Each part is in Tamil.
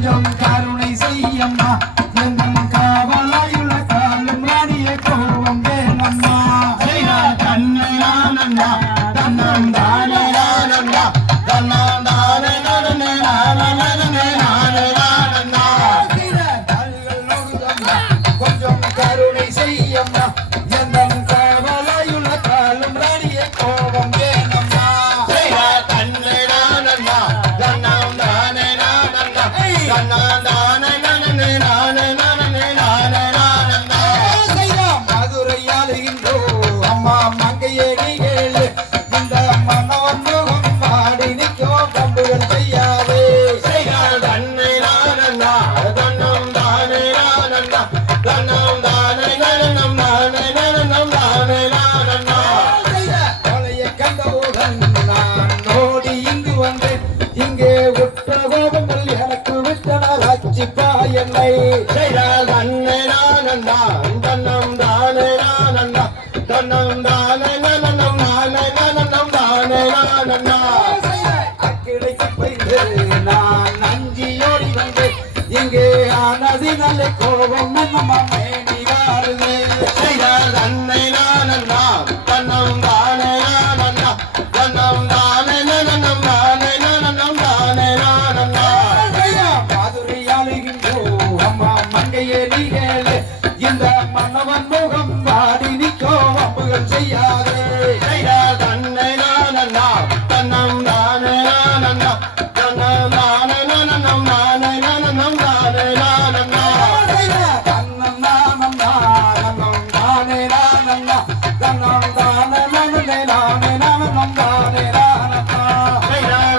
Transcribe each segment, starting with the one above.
கொஞ்சம் கருணை செய்யம்மா எங்கள் காவலாயுள்ள காலம் ராணிய கோபம் வேணம்மா தன்னை நானண்ணா தன்னம் தானே நானண்ணா தன்னம் தானே நானே நானே நானே நானண்ணா கொஞ்சம் கருணை செய்யம்மா எங்கள் காவலாயுள்ள காலம் ராணிய கோபம் வேணம்மா தன்னை நானண்ணா தன்னம் தானே நானண்ணா தன்னம் தானே நானே நானே நானே நானே நானண்ணா மதுரை ஆளுகின்றோ அம்மா மங்கையேடி கேளு இந்த மன்னவன் முகம் மாடி நிற்கோ கம்புகள் செய்யாதே தன்னை நானண்ணா தன்னம் தானே நானண்ணா தன்னம் தானே நானம் நானே நானம் தானே நானண்ணா கொலைய கண்டவுடன் நான் ஓடி இங்கு வந்தேன் இங்கே உற்ற கோபங்கள் எனக்கு விட்டனர் அச்சிப்பா என்னை தன்னை நானண்ணா தன்னம் தானே நானண்ணா தன்னம் தானே நானம் நானே நானம் தானே நானண்ணா அக்கிடைக்கு போய்ந்து நான் அஞ்சியோடி வந்தேன் இங்கே ஆனது நல்ல கோபம் நம்ம மேனி வாருது தன்னை நானண்ணா தன்னம் தானே நானண்ணா தன்னம் தானே நானம் நானே நானம் தானே நானண்ணா மதுரை ஆளுகின்றோ அம்மா மங்கையே நீங்களே இந்த மன்னவன் முகம் வாடி நிற்கோ அம்புகள் செய்யாதே தன்னை நானண்ணா தன்னம் தானே நானண்ணா தன்னம் தானே நானம் நானே நானம் தானே நானண்ணா தன்னம் நானம் நானம் தானே நானண்ணா தன்னம் தானே நானே நானே நானம் தானே நானண்ணா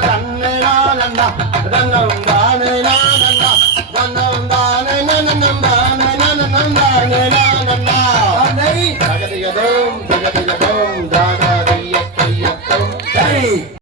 தன்னை நானண்ணா தன்னம் தானே நானண்ணா தன்னம் தானே நானம் தானே நானம் தானே நானண்ணா ஜகதியதோம் ஜகதியதோம்